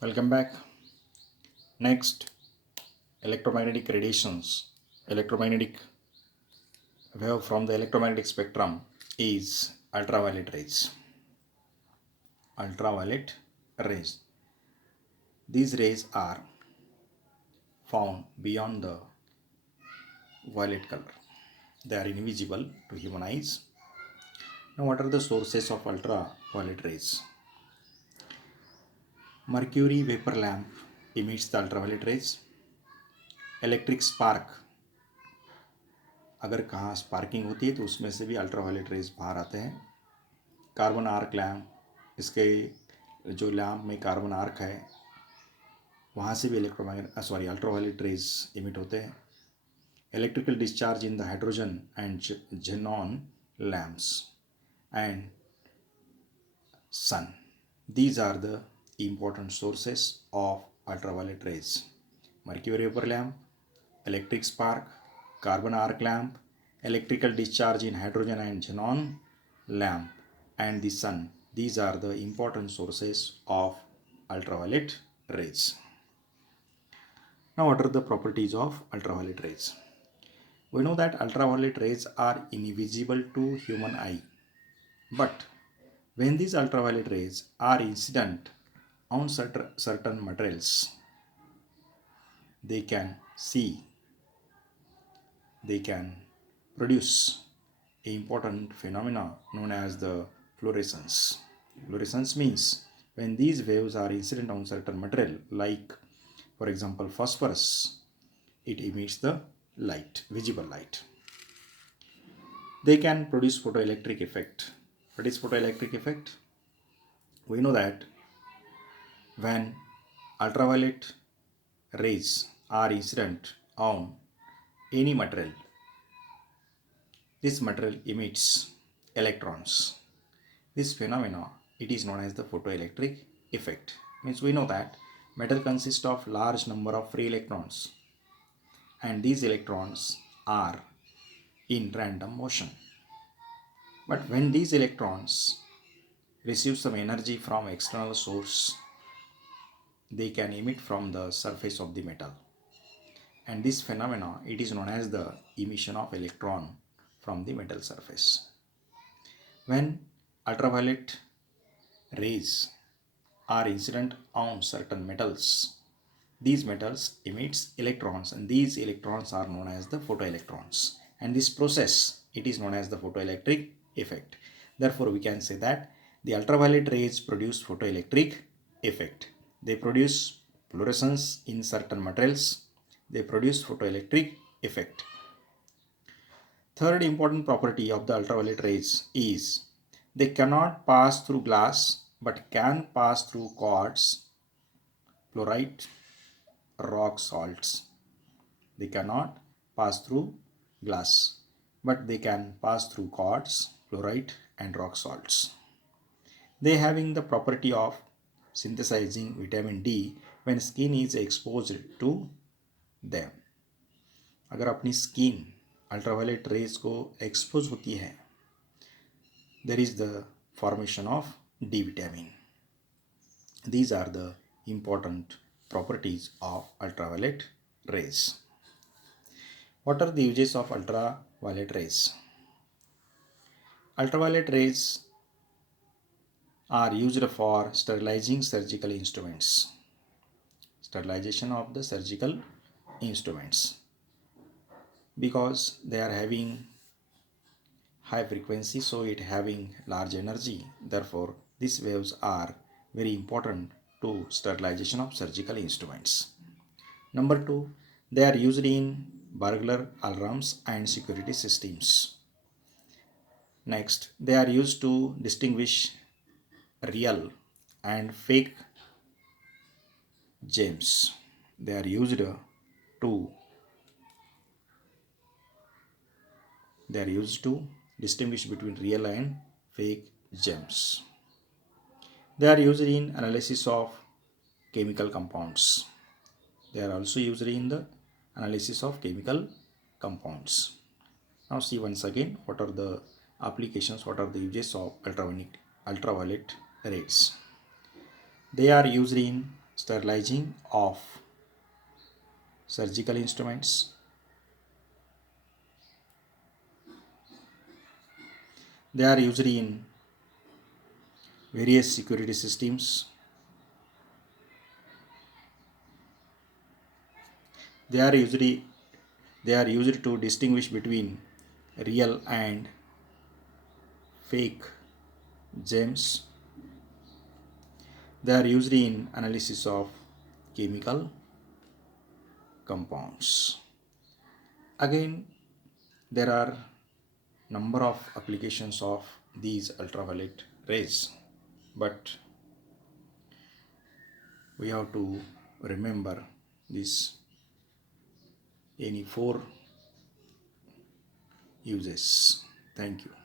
Welcome back. Next, electromagnetic radiations. Electromagnetic wave from the electromagnetic spectrum is ultraviolet rays. Ultraviolet rays. These rays are found beyond the violet color. They are invisible to human eyes. Now, what are the sources of ultraviolet rays? Mercury vapor lamp emits the ultraviolet rays. Electric spark, अगर कहाँ sparking होती है तो उसमें से भी ultraviolet rays बाहर आते हैं. कार्बन आर्क लैम्प, इसके जो लैम्प में कार्बन आर्क है वहाँ से भी अल्ट्रावायलेट रेज इमिट होते हैं. Electrical discharge in the hydrogen and xenon lamps and sun. These are the important sources of ultraviolet rays. Mercury vapor lamp, electric spark, carbon arc lamp, electrical discharge in hydrogen and xenon lamp, and the sun. These are the important sources of ultraviolet rays. Now, what are the properties of ultraviolet rays? We know that ultraviolet rays are invisible to human eye, but when these ultraviolet rays are incident on certain materials, they can produce an important phenomena known as the fluorescence. Fluorescence means when these waves are incident on certain material, like for example phosphorus, it emits the light, visible light. They can produce photoelectric effect. What is photoelectric effect? We know that when ultraviolet rays are incident on any material, this material emits electrons. This phenomena, it is known as the photoelectric effect. Means we know that metal consists of large number of free electrons, and these electrons are in random motion. But when these electrons receive some energy from external source, they can emit from the surface of the metal, and this phenomena, it is known as the emission of electron from the metal surface. When ultraviolet rays are incident on certain metals, these metals emits electrons, and these electrons are known as the photoelectrons, and this process, it is known as the photoelectric effect. Therefore, we can say that the ultraviolet rays produce photoelectric effect. They produce fluorescence in certain materials. They produce photoelectric effect. Third important property of the ultraviolet rays is they cannot pass through glass but can pass through quartz, fluorite, rock salts. They cannot pass through glass, but they can pass through quartz, fluorite, and rock salts. They having the property of synthesizing vitamin D when skin is exposed to them. अगर अपनी skin ultraviolet rays को expose होती है, there is the formation of D vitamin. These are the important properties of ultraviolet rays. What are the uses of ultraviolet rays? Ultraviolet rays are used for sterilizing surgical instruments. Sterilization of the surgical instruments, because they are having high frequency, so it having large energy. Therefore, these waves are very important to sterilization of surgical instruments. Number 2, they are used in burglar alarms and security systems. Next, they are used to distinguish real and fake gems. They are used to distinguish between real and fake gems. They are used in analysis of chemical compounds. They are also used in the analysis of chemical compounds. Now see once again what are the applications, what are the uses of ultraviolet rays. They are used in sterilizing of surgical instruments. They are used in various security systems. They are used to distinguish between real and fake gems. They are used in analysis of chemical compounds. Again, there are number of applications of these ultraviolet rays, but we have to remember this any four uses. Thank you.